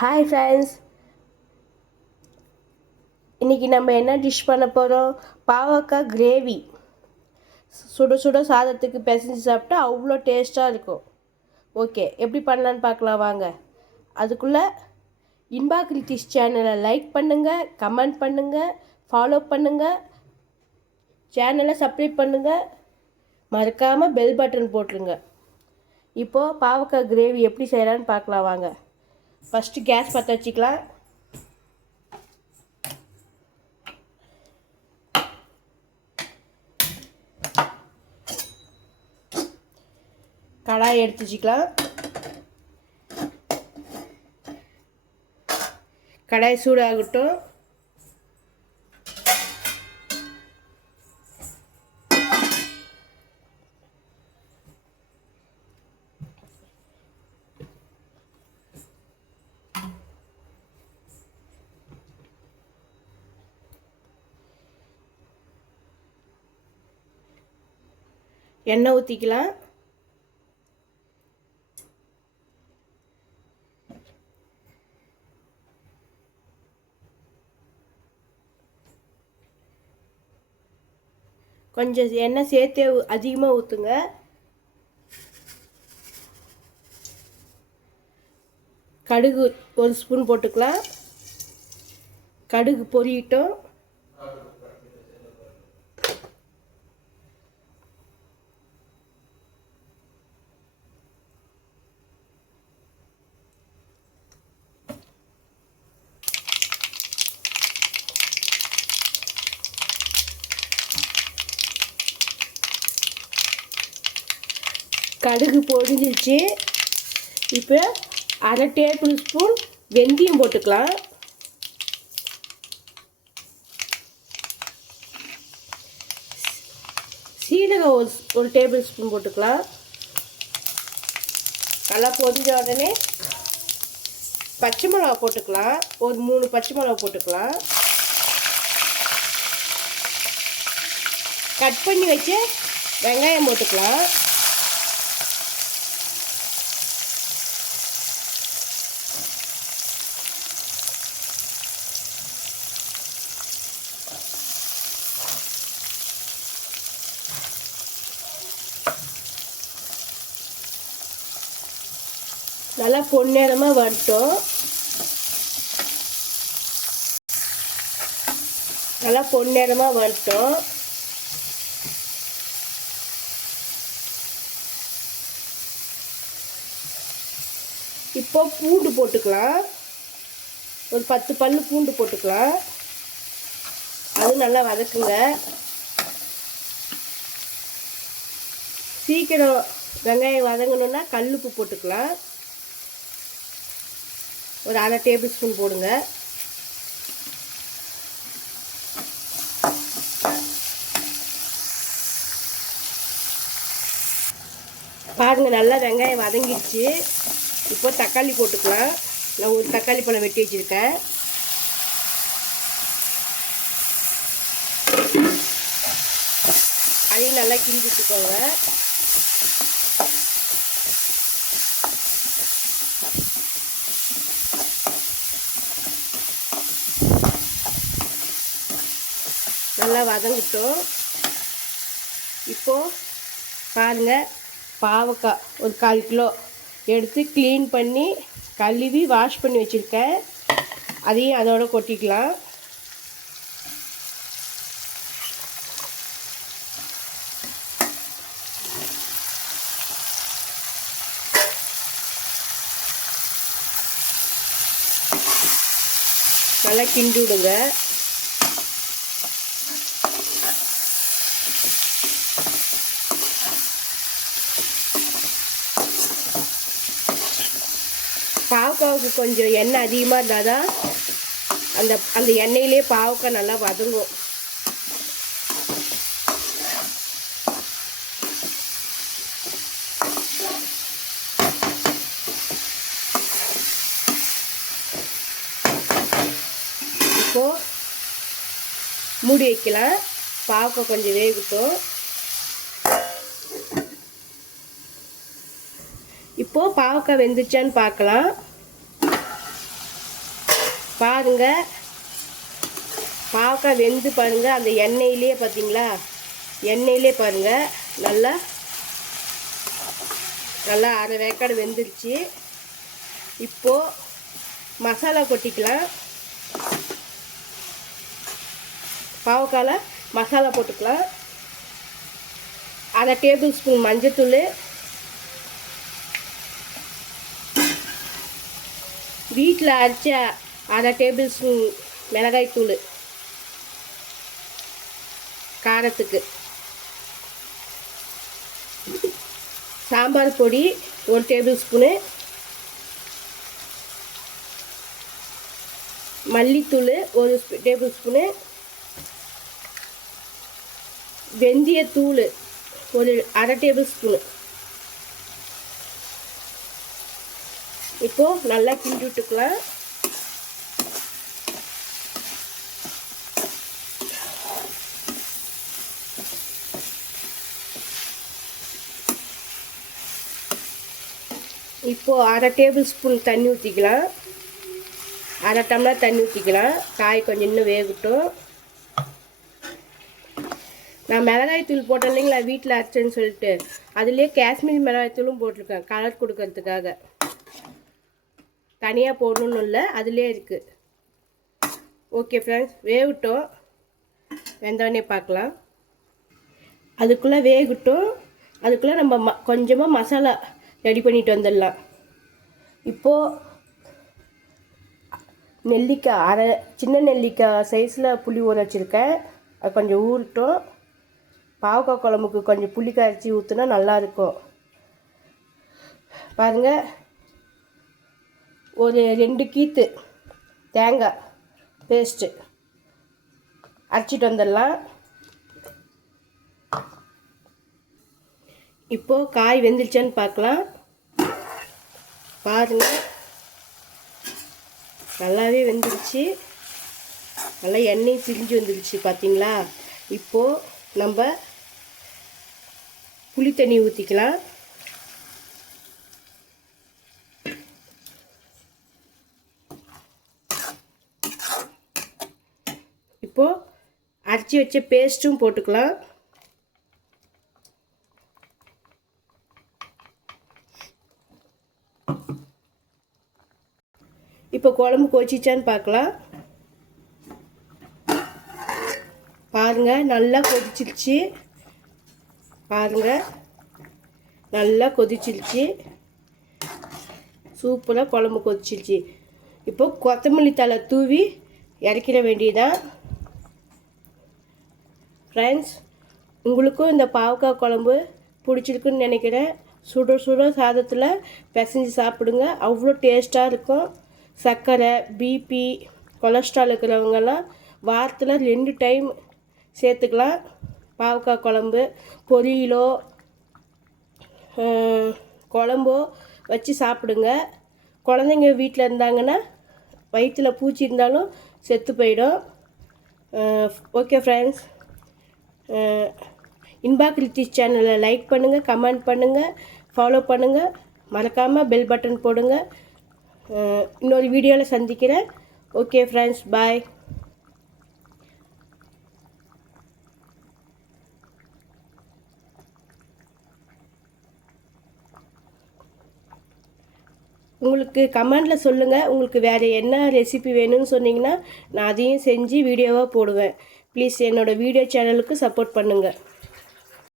Hi friends, இன்றைக்கி நம்ம என்ன டிஷ் பண்ண போகிறோம்? பாவக்காய் கிரேவி. சுட சுட சாதத்துக்கு பிசைஞ்சு சாப்பிட்டா அவ்வளோ டேஸ்ட்டாக இருக்கும். ஓகே, எப்படி பண்ணலான்னு பார்க்கலாம் வாங்க. அதுக்குள்ளே இன்பா கிரிட்டிஷ் சேனலை லைக் பண்ணுங்கள், கமெண்ட் பண்ணுங்கள், ஃபாலோ பண்ணுங்கள், சேனலை சப்ஸ்கிரைப் பண்ணுங்கள், மறக்காமல் பெல் பட்டன் போட்டுருங்க. இப்போது பாவக்காய் கிரேவி எப்படி செய்யலான்னு பார்க்கலாம் வாங்க. ஃபஸ்ட்டு கேஸ் பற்ற வச்சுக்கலாம். கடாய் எடுத்து வச்சுக்கலாம். கடாய் சூடாகட்டும். எண்ணெய் ஊற்றிக்கலாம். கொஞ்சம் எண்ணெய் சேர்த்து அதிகமாக ஊற்றுங்க. கடுகு ஒரு ஸ்பூன் போட்டுக்கலாம். கடுகு பொரியட்டும். கடுகு பொரிஞ்சிருச்சு. இப்போ அரை டேபிள் ஸ்பூன் வெந்தயம் போட்டுக்கலாம். சீரகம் ஒரு டேபிள் ஸ்பூன் போட்டுக்கலாம். நல்லா பொரிஞ்ச உடனே பச்சை மிளகா போட்டுக்கலாம். ஒரு 3 பச்சை மிளகா போட்டுக்கலாம். கட் பண்ணி வச்சு வெங்காயம் போட்டுக்கலாம். நல்லா பொன்னிறமாக வரட்டும். நல்லா பொன்னிறமாக வரட்டும். இப்போ பூண்டு போட்டுக்கலாம். ஒரு 10 பல்லு பூண்டு போட்டுக்கலாம். அது நல்லா வதக்குங்க. சீக்கிரம் வெங்காயம் வதங்கணுன்னா கல்லுப்பு போட்டுக்கலாம். ஒரு அரை டேபிள் ஸ்பூன் போடுங்க. பாருங்கள், நல்லா வெங்காயம் வதங்கிடுச்சு. இப்போ தக்காளி போட்டுக்கலாம். நான் ஒரு தக்காளி பழம் வெட்டி வச்சுருக்கேன். அதையும் நல்லா கிண்டி விட்டுக்கோங்க. நல்லா வதங்கட்டும். இப்போது பாருங்கள், பாவக்காய் ஒரு 1/4 கிலோ எடுத்து க்ளீன் பண்ணி கழுவி வாஷ் பண்ணி வச்சுருக்கேன். அதையும் அதோட கொட்டிக்கலாம். நல்லா கிண்டி விடுங்க. பாவக்காவுக்கு கொஞ்சம் எண்ணெய் அதிகமாக இருந்தால் தான் அந்த எண்ணெயிலே பாவக்காய் நல்லா வதங்கும். இப்போது மூடி வைக்கலாம். பாவக்காய் கொஞ்சம் வேகட்டும். இப்போது பாவக்காய் வெந்துச்சான்னு பார்க்கலாம். பாருங்கள், பாவக்காய் வெந்து பாருங்கள். அந்த எண்ணெயிலே பார்த்தீங்களா, எண்ணெயிலே பாருங்கள் நல்லா நல்லா அரை வேக்காடு வெந்துருச்சு. இப்போது மசாலா கொட்டிக்கலாம். பாவக்காயில் மசாலா போட்டுக்கலாம். அரை டேபிள் ஸ்பூன் மஞ்சத்தூள், வீட்டில் அரைச்ச அரை டேபிள் ஸ்பூன் மிளகாய்த்தூள் காரத்துக்கு, சாம்பார் பொடி 1 டேபிள் ஸ்பூனு, மல்லித்தூள் 1 டேபிள் ஸ்பூனு, வெந்தயத்தூள் 1 அரை டேபிள் ஸ்பூனு. இப்போது நல்லா கிண்டி விட்டுக்கலாம். இப்போது அரை டேபிள் ஸ்பூன் தண்ணி ஊற்றிக்கலாம். அரை டம்ளர் தண்ணி ஊற்றிக்கலாம். காய் கொஞ்சம் இன்னும் வேகட்டும். நான் மிளகாய் தூள் போட்டேன் இல்லைங்களா, வீட்டில் அரைச்சேன்னு சொல்லிட்டு, அதுலேயே காஷ்மீர் மிளகாய் தூளும் போட்டிருக்கேன் கலர் கொடுக்கறதுக்காக. தனியாக போடணுன்னு இல்லை, அதுலேயே இருக்குது. ஓகே ஃப்ரெண்ட்ஸ், வேகட்டும். வெந்தோடனே பார்க்கலாம். அதுக்குள்ளே வேகட்டும். அதுக்குள்ளே நம்ம கொஞ்சமாக மசாலா ரெடி பண்ணிட்டு வந்துடலாம். இப்போது நெல்லிக்காய் சின்ன நெல்லிக்காய் சைஸில் புளி ஊற வச்சுருக்கேன். அது கொஞ்சம் ஊறட்டும். பாவக்காய் குழம்புக்கு கொஞ்சம் புளி கரைச்சி ஊற்றுனா நல்லாயிருக்கும். பாருங்கள், ஒரு 2 கீத்து தேங்காய் பேஸ்ட்டு அரைச்சிட்டு வந்துடலாம். இப்போது காய் வெந்துருச்சான்னு பார்க்கலாம். பாருங்கள், நல்லாவே வெந்துருச்சு. நல்லா எண்ணெய் பிரிஞ்சு வந்துருச்சு பார்த்தீங்களா. இப்போது நம்ம புளி தண்ணி ஊற்றிக்கலாம். இப்போது அரைச்சி வச்ச பேஸ்ட்டும் போட்டுக்கலாம். இப்போ குழம்பு கொதிச்சான்னு பார்க்கலாம். பாருங்கள், நல்லா கொதிச்சிருச்சு. பாருங்கள், நல்லா கொதிச்சிருச்சு. சூப்பராக குழம்பு கொதிச்சிருச்சு. இப்போ கொத்தமல்லி தழை தூவி இறக்கிட வேண்டியதான். ஃப்ரெண்ட்ஸ், உங்களுக்கும் இந்த பாவக்காய் குழம்பு பிடிச்சிருக்குன்னு நினைக்கிறேன். சுட சுட சாதத்தில் பிசைஞ்சு சாப்பிடுங்க, அவ்வளோ டேஸ்ட்டாக இருக்கும். சர்க்கரை, பிபி, கொலஸ்ட்ரால் இருக்கிறவங்கெல்லாம் வாரத்தில் 2 டைம் சேர்த்துக்கலாம். பாவக்காய் குழம்பு பொரியலோ குழம்போ வச்சு சாப்பிடுங்க. குழந்தைங்க வீட்டில் இருந்தாங்கன்னா வயிற்றில் பூச்சி இருந்தாலும் செத்து போயிடும். ஓகே ஃப்ரெண்ட்ஸ், இன்பா கிருத்திஸ் சேனலை லைக் பண்ணுங்கள், கமெண்ட் பண்ணுங்கள், ஃபாலோ பண்ணுங்கள். மறக்காமல் பெல் பட்டன் போடுங்க. இன்னொரு வீடியோவில் சந்திக்கிறேன். ஓகே ஃப்ரெண்ட்ஸ், பாய். உங்களுக்கு கமெண்டில் சொல்லுங்கள், உங்களுக்கு வேறு என்ன ரெசிபி வேணும்னு சொன்னீங்கன்னா நான் அதையும் செஞ்சு வீடியோவாக போடுவேன். ப்ளீஸ் என்னோடய வீடியோ சேனலுக்கு சப்போர்ட் பண்ணுங்கள்.